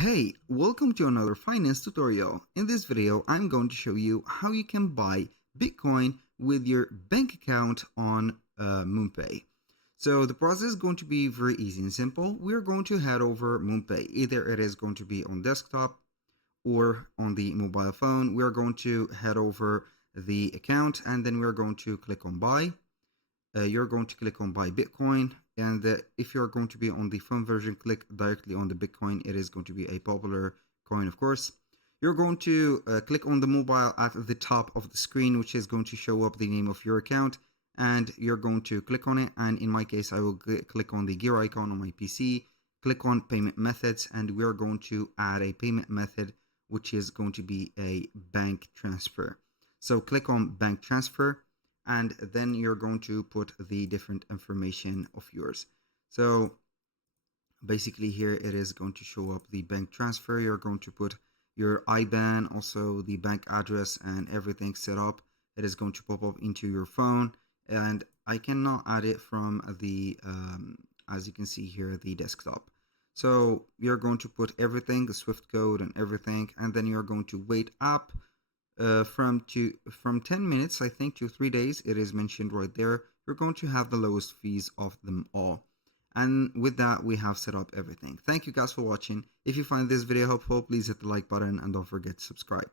Hey, welcome to another finance tutorial. In this video, I'm going to show you how you can buy Bitcoin with your bank account on MoonPay. So the process is going to be very easy and simple. We're going to head over MoonPay. Either it is going to be on desktop or on the mobile phone. We're going to head over the account and then we're going to click on buy. You're going to click on buy Bitcoin, and if you're going to be on the phone version, click directly on the Bitcoin. It is going to be a popular coin, of course. You're going to click on the mobile at the top of the screen, which is going to show up the name of your account, and you're going to click on it. And in my case, I will click on the gear icon on my PC, click on payment methods, and we're going to add a payment method, which is going to be a bank transfer. So click on bank transfer, and then you're going to put the different information of yours. So basically here it is going to show up the bank transfer. You're going to put your IBAN, also the bank address, and everything set up. It is going to pop up into your phone, and I cannot add it from the as you can see here, the desktop. So you're going to put everything, the Swift code and everything, and then you're going to wait up from 10 minutes, I think, to 3 days. It is mentioned right there. You're going to have the lowest fees of them all. And with that, we have set up everything. Thank you guys for watching. If you find this video helpful, please hit the like button and don't forget to subscribe.